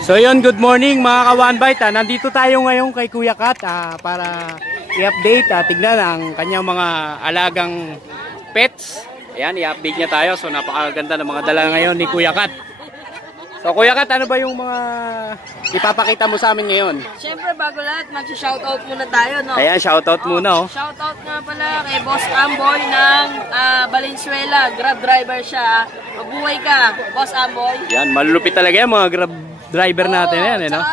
So yun, good morning mga ka-One Bite. Nandito tayo ngayon kay Kuya Kat para i-update, tignan ang kanyang mga alagang pets. Ayan, i-update niya tayo. So napakaganda ng mga dala ngayon ni Kuya Kat. So Kuya Kat, ano ba yung mga ipapakita mo sa amin ngayon? Siyempre bago lahat, mag-shoutout muna tayo, no? Ayan, shoutout muna, oh. Shoutout nga pala kay Boss Amboy ng Valenzuela. Grab driver siya. Mabuhay ka, Boss Amboy. Yan, malulupit talaga yan mga grab driver natin. Yan, eh, no?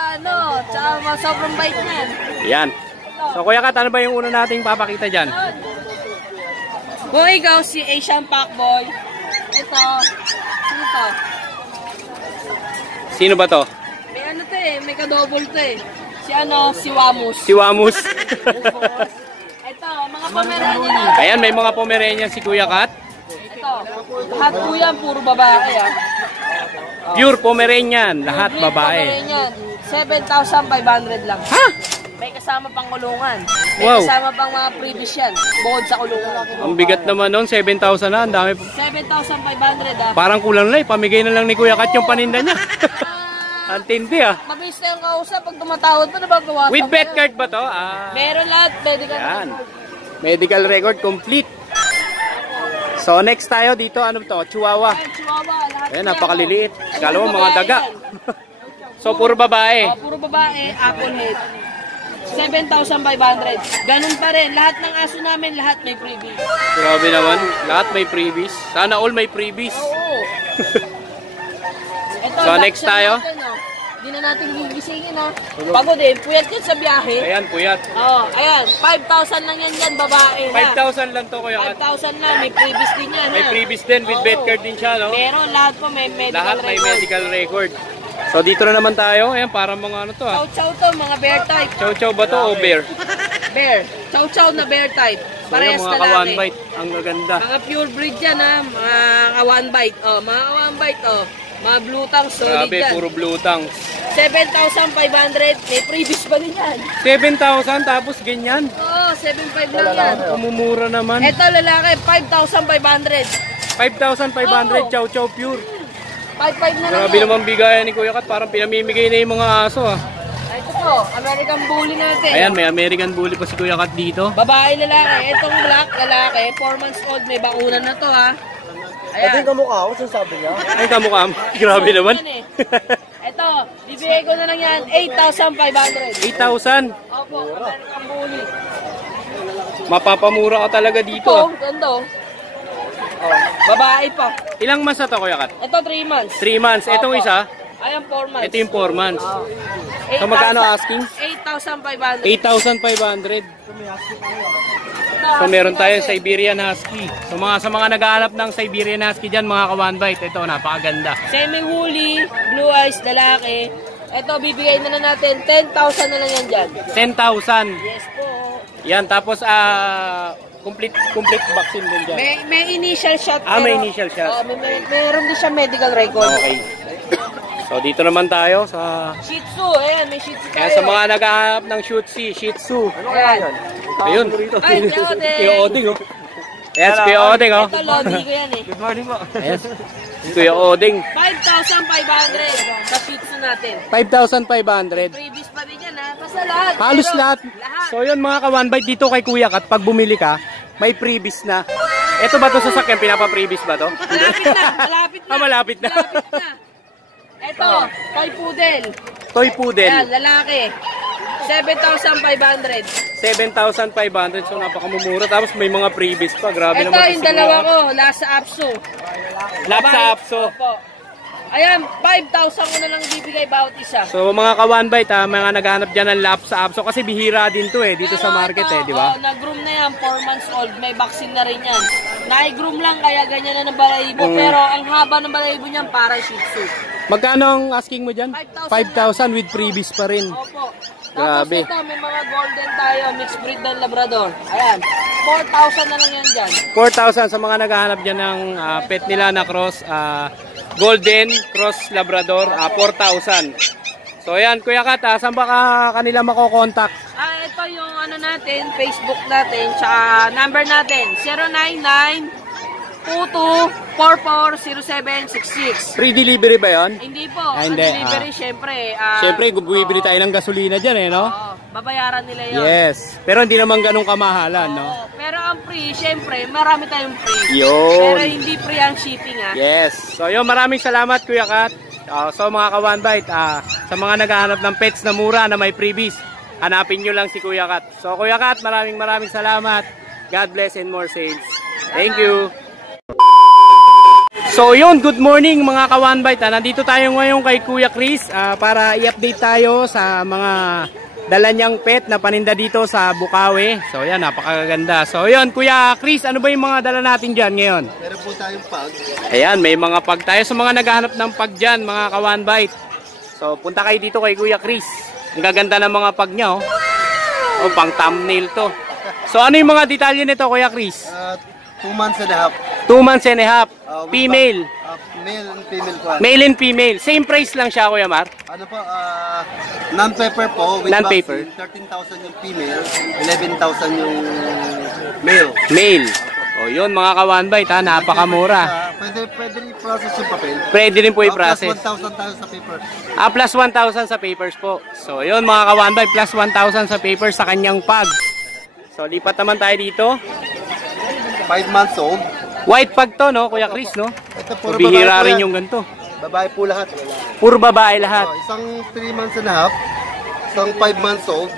Tsaka sobrang bait niyan. Yan. So Kuya Kat, ano ba yung una nating papakita dyan? Kung ikaw si Asian Packboy, ito, sino to? Sino ba to? May ano to eh, may kadouble to eh. Si Wamus. Si Wamus. Ito, mga Pomeranian natin. Ayan, may mga Pomeranian si Kuya Kat. Ito, lahat po yan, puro babae ah. Pure Pomeranian, lahat Pure babae. Pomeranian, 7,500 lang. Ha? May kasama pang kulungan. May Wow. kasama pang mga previous yan, bukod sa kulungan. Ang bigat naman nun, 7,000 na, ang dami. 7,500 ah. Parang kulang na, pamigay na lang ni Kuya Kat yung paninda niya. Ang tindi ah. Mabilis na yung kausap, pag tumatawad pa, nababawasan. With vet card ba to? Meron lahat, medical. Yan. Medical record complete. So next tayo dito, ano to? Chihuahua. Ayan, Chihuahua, lahat. Ayan, yan, napakaliliit. oh. Kala mo Puro mga babae daga. yan. So puro babae. Puro babae, apple head. 7,500. Ganun pa rin. Lahat ng aso namin, lahat may freebies. Grabe naman. Lahat may freebies. Sana all may freebies. Oo. Ito, So next tayo. Hindi na natin gigisingin ha. Pagod eh. Puyat yan sa biyahe. Ayan, puyat. Oo, ayan. 5,000 lang yan babae ha. 5,000 lang to, Kuya Kat. 5,000 lang. May freebies din yan May ha. freebies din, with vet card din siya, no? Pero lahat po may medical Lahat may record. medical record. So dito na naman tayo. Ayan, para mga ano to Chow-chow to, mga bear type. Chow-chow ba to o bear? Bear. Chow-chow na bear type. So Parehas yung na mga ka-One Bite, ang gaganda. Mga pure breed yan ha. Mga ka-One Bite. Oh, mga ka-One Bite oh. Mga blue tongue solid Grabe, yan. puro blue tongue. 7,500. May freebies pa din yan. 7,000 tapos ganyan. Oo, 7,500 lang yan. Umumura naman. Ito lalaki, 5,500. 5,500 chow-chow pure. 5,500 na lang Grabe yan. naman bigayan ni Kuya Kat, parang pinamimigay na yung mga aso ah. Ito po, American Bully natin. Ayan, may American Bully pa si Kuya Kat dito. Babae lalaki. Itong black lalaki, 4 months old. May bakunan na to ha. Ayan. Ito yung kamukha ko, sinasabi niya. Ay, kamukha mo. Grabe naman. Yan eh. Ito, bibigay ko na lang yan, 8,500. 8,000. Opo, American Bully. Mapapamura ka talaga dito Ito, ah. ganda oh. Babae pa. Ilang months na to, Kuya Kat? Ito, 3 months. 3 months. Itong Opo. isa, Ayan, 4 months. ito yung 4 months. So 8,000 magkano asking? 8,500. 8,500. So meron tayong Siberian Husky. So sa mga naghahanap ng Siberian Husky dyan, mga ka-One Bite, ito napakaganda. Semi-woolly, blue eyes, lalaki. Ito, bibigay na natin. 10,000 na lang yan dyan. 10,000. Yes po. Yan, tapos complete vaccine din dyan. May initial shot. May initial shot. Meron din siya medical record. Okay. So dito naman tayo sa... Shih Tzu, ayan, may Shih Tzu tayo. Kaya sa mga naghahanap ng Shih Tzu. Ayan. Ayun. Ay, Kuya Odeng. Kuya Odeng, oh. Yes, Kuya Odeng, oh. Ito, lodi ko yan eh. Good morning po. Yes. Kuya Odeng. 5,500 sa Shih Tzu natin. 5,500. Freebies pa din yan ha. Basta lahat. Halos Pero, lahat. Lahat. So yun mga ka-One Bite, dito kay Kuya Kat, pag bumili ka, may freebies na. Ito ba to sa sakyan? Pinapa-freebies ba to? Malapit na. Malapit na. Malapit na. Malapit na. Ito, toy poodle. Toy Poodle. Ayan, lalaki. 7,500. 7,500. So napakamumura. Tapos may mga freebies pa. Grabe Ito naman. yung dalawa ko, last sa Apso. Lap sa Apso. Opo. Ayan, 5,000 ko na lang bibigay bawat isa. So mga ka-One Bite, mga naghahanap dyan ng lap sa Apso. Kasi bihira din to di sa market di ba? Nag-groom na yan, 4 months old. May vaccine na rin yan. Na-groom lang, kaya ganyan na ng balahibo. Pero ang haba ng balahibo niyan, para Shih Tzu. Magkano ang asking mo dyan? 5,000 5,000 with freebies pa rin. Opo. Grabe. Tapos ito, may mga golden tayo, mixed breed ng Labrador. Ayan, 4,000 na lang yan dyan. 4,000 sa mga naghahanap dyan ng pet nila na cross, Golden Cross Labrador, 4,000. So ayan, Kuya Kat, saan ba kanila makokontakt? Ito yung ano natin, Facebook natin, tsaka number natin, 099 22 440766. Free delivery ba yon? Hindi po. Hindi. Ang delivery, syempre. Siyempre, bumibili tayo ng gasolina dyan eh, no? Oo, babayaran nila yun. Yes. Pero hindi naman ganun kamahalan, no? Oo, pero ang free, syempre, marami tayong free. Yun. Pero hindi free ang shipping, ha? Yes. So yun, maraming salamat Kuya Kat. So mga ka-One Bite, sa mga naghahanap ng pets na mura na may freebies, hanapin nyo lang si Kuya Kat. So Kuya Kat, maraming salamat. God bless and more sales. Thank you. So yun, good morning mga ka-One Bite. Nandito tayo ngayon kay Kuya Chris para i-update tayo sa mga dala niyang pet na paninda dito sa Bukawi. So yan, napakaganda. So yun, Kuya Chris, ano ba yung mga dala natin dyan ngayon? Meron po tayong pag. Ayan, may mga pag tayo sa mga naghahanap ng pag dyan, mga ka-One Bite. So punta kayo dito kay Kuya Chris. Ang gaganda ng mga pag niya, oh. Oh, pang thumbnail to. So ano yung mga detalye nito, Kuya Chris? 2 months and a half. 2 months and a half. Female. Male and female po. Male and female. Same price lang siya, Kuya Mar? Ano po, non-paper po. With Non-paper. vaccine, 13,000 yung female, 11,000 yung male. Male. O yun mga ka-One Bite, napakamura. Pwede i-process yung papel. Pwede rin po i-process. Plus 1,000 tayo sa paper. Plus 1,000 sa papers po. So yun mga ka-One Bite, plus 1,000 sa papers sa kanyang pag. So lipat naman tayo dito. 5 months old. White pag to, no, Kuya Chris, no? Ito, So, puro bihira babae po rin yan. yung ganito. Babae po lahat. Puro babae lahat. Isang 3 months and a half. Isang 5 months old.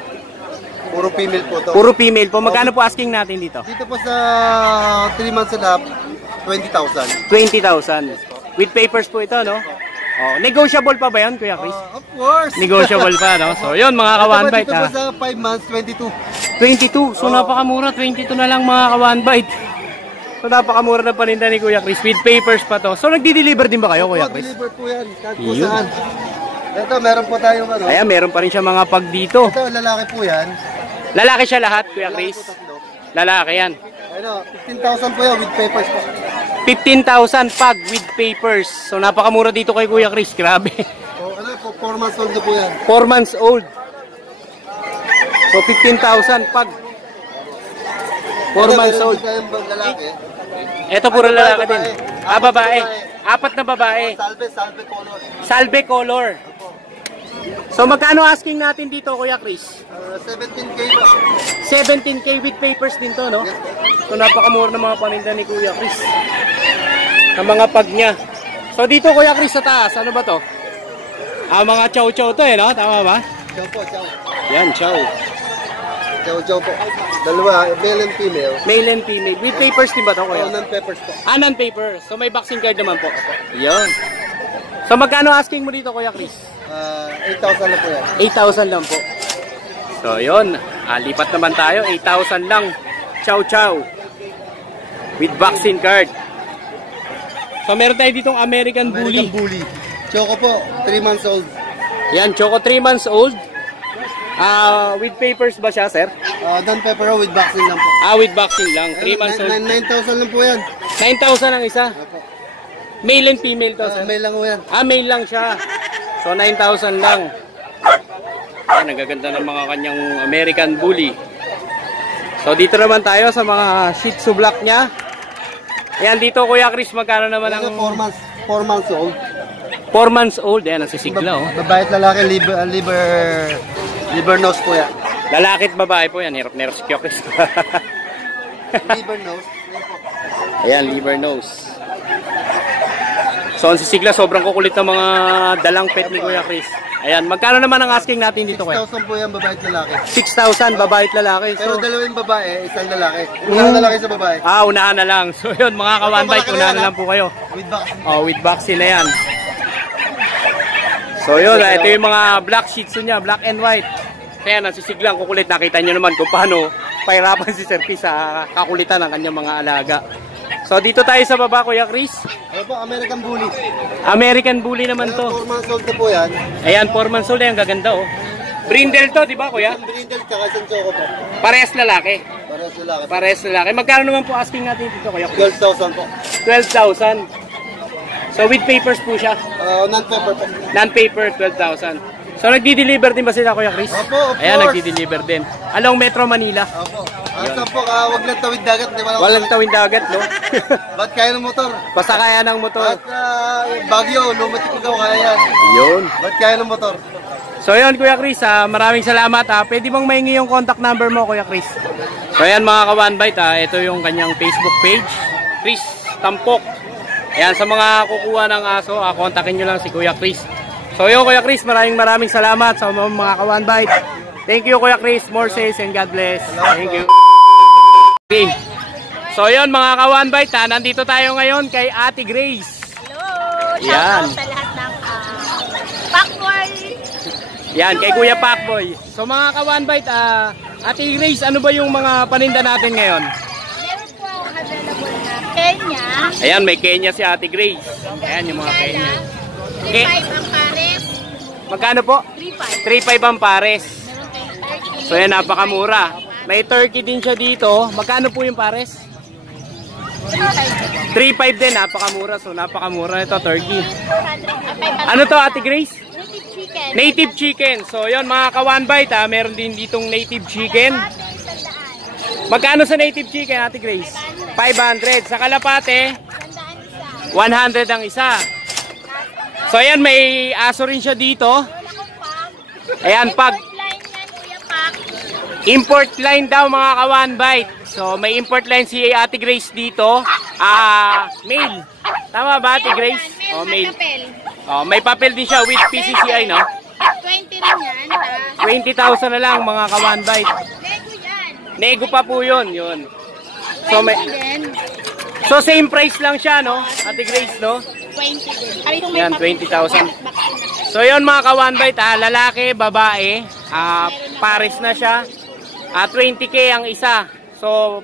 Puro female po to. Puro female po. Magkano po asking natin dito? Dito po sa 3 months and a half, 20,000. 20,000. With papers po ito, no? Oh, negotiable pa ba yan, Kuya Chris? Of course. Negotiable pa, no? So yun mga ka-One Bite, Dito po sa 5 months, 22. 22. So napakamura, 22 na lang mga ka-One Bite. So napakamura na paninda ni Kuya Chris with papers pa to. So nagdi-deliver din ba kayo, Kuya Chris? Deliver po yan. Kahit po Yun. saan. Ito, meron po tayong ano. Ayan, meron pa rin siya mga pag dito. Ito, lalaki po yan. Lalaki siya lahat, Kuya Lalaki Chris. po tatlo. Lalaki yan. Ano, 15,000 po yan with papers po. 15,000 pag with papers. So napakamura dito kay Kuya Chris. Grabe. O, ano po, 4 months old na po yan. 4 months old. So 15,000 pag. 4 months old. Meron po tayong lalaki. Ito puro Babae, lalaki din. babae. Babae. 4 na babae. Salve color. Salve color. So magkano asking natin dito, Kuya Chris? 17K po. 17K with papers din to, no? So napakamura ng mga paninda ni Kuya Chris. Sa mga pag niya. So dito, Kuya Chris, sa taas, ano ba to? Mga chow-chow to eh, no? Tama ba? Chow po, chow. Yan, chow. Chow po. Dalawa, male and female. Male and female. With papers din ba to, Kuya? Non-papers po. Non-paper. So may vaccine card naman po. Yan. So magkano asking mo dito, Kuya Chris? 8,000 na po yan. 8,000 lang po. So yun, lipat naman tayo. 8,000 lang. Chow chow. With vaccine card. So meron tayo ditong American Bully. American Bully. Choco po, 3 months old. Yan, Choco 3 months old. With papers ba siya, sir? Non-paper with vaccine lang po. With vaccine lang. 3 months old. 9,000 lang po yan. 9,000 ang isa. Male and female to, sir? Male lang po yan. Male lang siya. So 9,000 lang. Nagaganda ng mga kanyang American Bully. So dito naman tayo sa mga Shih Tzu black niya. Ayan dito, Kuya Chris, magkano naman ang 4 months old. 4 months old? Ayan, nasisigla, oh. Babae at lalaki, liver nose po yan. Lalaki at babae po yan. Hirap si Kuya Chris. Liver nose. Ayan, liver nose. So ang sisigla, sobrang kukulit ng mga dalang pet ni Kuya Chris. Ayan, magkano naman ang asking natin dito, Kuya? 6,000 po yan, babae at lalaki. 6,000, babae at lalaki. Pero So, dalawang babae, isang lalaki. Isang lalaki sa babae. unahan na lang. So yun, mga ka-One Bite, unahan na lang po kayo. With vaccine. With vaccine na yan. So yun, ito yung mga black Shih Tzu niya, black and white. Kaya nasisiglang kukulit, nakita nyo naman kung paano pahirapan si Sir P sa kakulitan ng kanyang mga alaga. So dito tayo sa baba, Kuya Chris. Ano po, American Bully. American Bully naman to. 4 months old na po yan. Ayan, 4 months old, ang gaganda oh. Brindle to, di ba, Kuya? Isang brindle, tsaka isang choco po. Parehas lalaki. Parehas lalaki. Parehas lalaki. Magkano naman po asking natin dito, Kuya? 12,000 po. 12,000. So with papers po siya. Non-paper po. Non-paper, 12,000. So nagdi-deliver din ba sila, Kuya Chris? Opo, of Ayan, course. nagdi-deliver din. Along Metro Manila. Opo. Saan po, wag lang tawid dagat. Di ba? Walang tawid dagat, no? Ba't kaya ng motor? Basta kaya ng motor. Ba't Baguio, Lumati ko kaya yan. Yun. Ba't kaya ng motor? So yun, Kuya Chris, maraming salamat. Pwede bang maingi yung contact number mo, Kuya Chris? So yan mga ka-1Bite, ito yung kanyang Facebook page, Chris Tampok. Ayan, sa mga kukuha ng aso, kontakin nyo lang si Kuya Chris. So yun, Kuya Chris, maraming salamat sa mga ka-1Bite. Thank you, Kuya Chris. More says and God bless. Thank you. Okay. So yun, mga ka-1Bite, nandito tayo ngayon kay Ate Grace. Hello! Yan. Shout out sa lahat ng Pacboy! Yan, kay Kuya Pacboy. So mga ka-1Bite, Ate Grace, ano ba yung mga paninda natin ngayon? Meron po ako available na Kenya. Ayan, may Kenya si Ate Grace. Ayan yung mga Kenya. 3.5 ang pares. Magkano po? 3.5. 3.5 ang pares. Meron tayong turkey. So yan, napakamura. May turkey din siya dito. Magkano po yung pares? 3.5. 3.5 din, napakamura. So napakamura ito, turkey. 500. Ano to, Ate Grace? Native chicken. Native chicken. So yon mga ka-1Bite, meron din ditong native chicken. Magkano sa native chicken, Ate Grace? 500. Sa kalapate, 100 ang isa. So ayan, may aso rin siya dito. Ayan, pag import line daw mga ka-1Bite. So may import line si Ate Grace dito. Mail. Tama ba, Ate Grace? Oh, mail. Oh, may papel din siya with PCCI, no? 20 rin yan. 20,000 na lang mga ka-1Bite. Lego yan. Nego pa po yun, yun. So, 20 din. so same price lang siya, no? Ate Grace, no? 20 din. Kami kung may Yan, papel. 20,000. So yun mga ka-1Bite, lalaki, babae, pares na siya. 20k ang isa. So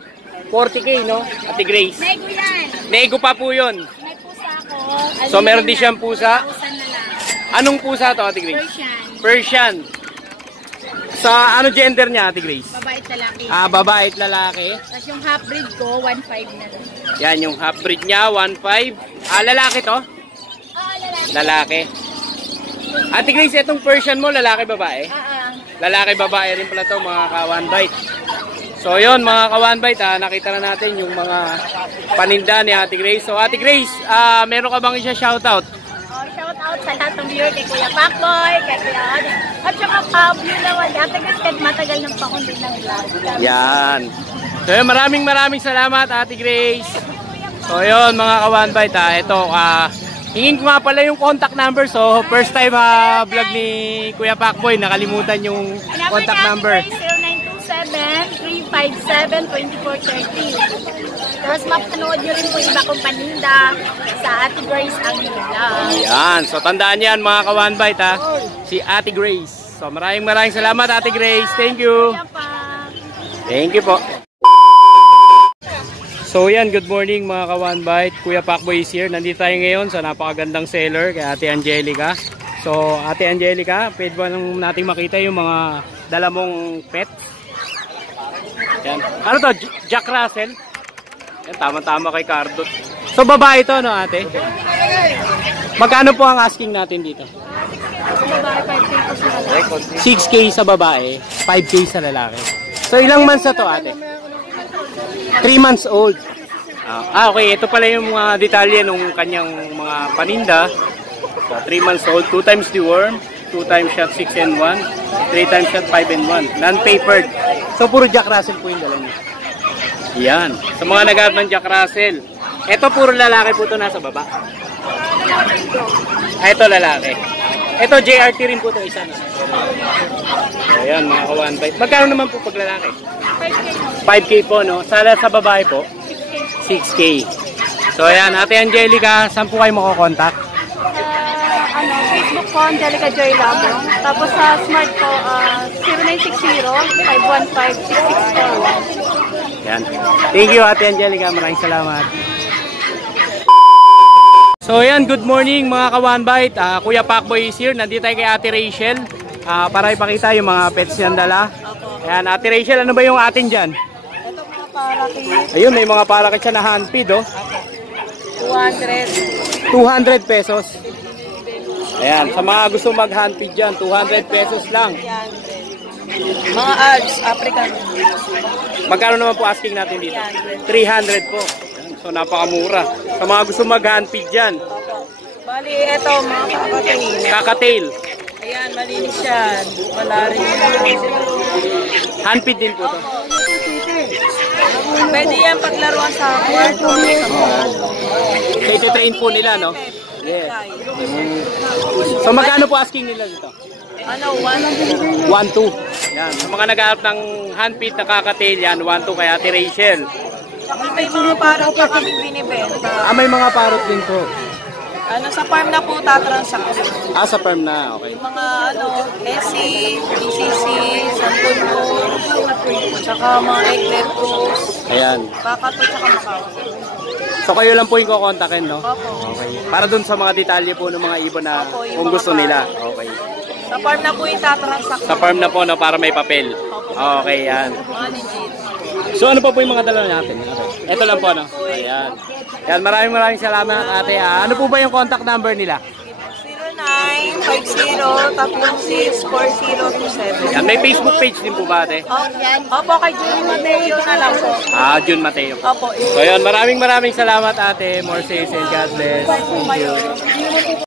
40k, no? Ate Grace. Lego yan. Nego pa po yun. May pusa ko. So meron din siyang pusa. 1,000 na lang. Anong pusa to, Ate Grace? Persian. Persian. Sa ano gender niya, Ate Grace? Babae at lalaki. Babae at lalaki. Tapos yung half breed ko, 1.5 na lang. Yan yung half breed niya, 1.5. Lalaki to? Lalaki. Lalaki. Ate Grace, itong Persian mo, lalaki, babae? Lalaki, babae rin pala to mga ka-1Bite. So yun mga ka-1Bite, nakita na natin yung mga paninda ni Ate Grace. So Ate Grace, meron ka bang isa shoutout? Shout out sa lahat ng viewer, kay Kuya Pacboy, kay Kuya Adi. At saka Pablo naman, Ate Grace, kahit matagal ng pakundi ng vlog. Yan. So yun, maraming salamat Ate Grace. So yun mga ka-1Bite, ito, hingin ko nga pala yung contact number. So first time vlog ni Kuya Pacboy, nakalimutan yung contact number. 0927-357-2430. Tapos mapanood nyo rin po iba kong paninda sa Ate Grace ang vlog. Ayan, so tandaan yan mga ka-1Bite, si Ate Grace. So maraming salamat Ate Grace. Thank you. Thank you po. So yan, good morning mga ka-1Bite. Kuya Pacboy is here. Nandito tayo ngayon sa napakagandang seller kay Ate Angelica. So Ate Angelica, pwede ba natin makita yung mga dala mong pets? Yan. Ano to? Jack Russell? Yan, tama-tama kay Cardo. So babae to, no ate? Magkano po ang asking natin dito? 6K sa babae, 5K sa lalaki. So ilang months na to ate? 3 months old. Okay, ito pala yung mga detalye ng kanyang mga paninda. So 3 months old, 2 times deworm, 2 times shot 6 and 1, 3 times shot 5 and 1, non-papered. So puro Jack Russell po yung dala niya. Yan, sa mga naghahanap ng Jack Russell. Ito puro lalaki po ito, nasa baba. Ito lalaki. Ito JRT rin po ito, isa na. So yan mga ka-1Bite. Magkano naman po pag lalaki? 5K po, no? Sa babae po? 6K. So yan, Ate Angelica, saan po kayo makokontakt? Facebook ko, Angelica Joy Labo. Tapos sa smart ko, 0960-515-6641. Yan. Thank you Ate Angelica, maraming salamat. So yan, good morning mga ka-1Bite. Kuya Pacboy is here. Nandito tayo kay Ate Rachel para ipakita yung mga pets niyang dala. Ayan, Ate Rachel, ano ba yung atin dyan? Ito mga parakit. Ayun, may mga parakit siya na handfeed, oh. 200 pesos. Ayan, sa mga gusto mag handfeed dyan, 200 pesos lang. Mga Alps, African. Magkano naman po asking natin dito? 300 po. So napakamura. Sa mga gusto mag-handfeed dyan. Bali, eto mga kakatail. Kakatail. Ayan, malinis yan. Wala rin. Handfeed din po to. Pwede yan paglaruan sa kwarto. So ititrain po nila, no? Yes. So magkano po asking nila dito? Ano, 1. 1-2. Yan. Sa mga naghahanap ng handfeed na kakatail yan, 1-2 kay Ate Rachel. Saka may mga parang pa kaming binibenta. May mga parot din po. Ano, sa farm na po tatransact. Sa farm na, okay. Mga ano, SC, BCC, Santonio, tsaka mga eclectus, Ayan. kakato, tsaka makaw. So kayo lang po yung kukontakin, no? Opo. Okay. Para dun sa mga detalye po ng mga ibon na Opo, yung kung mga gusto nila. Okay. Sa farm na po yung tatransact. Sa farm na po, no? Para may papel. Okay, yan. Mga legit. So ano pa po yung mga dala natin? Okay. Ito lang po, no? Ayan. Yan, maraming salamat, ate. Ano po ba yung contact number nila? 0950-364027. Yan, may Facebook page din po ba, ate? Opo, kay Julie Mateo na lang po. Jun Mateo. Opo. So yun, maraming salamat, ate. More safe and God bless. Thank you.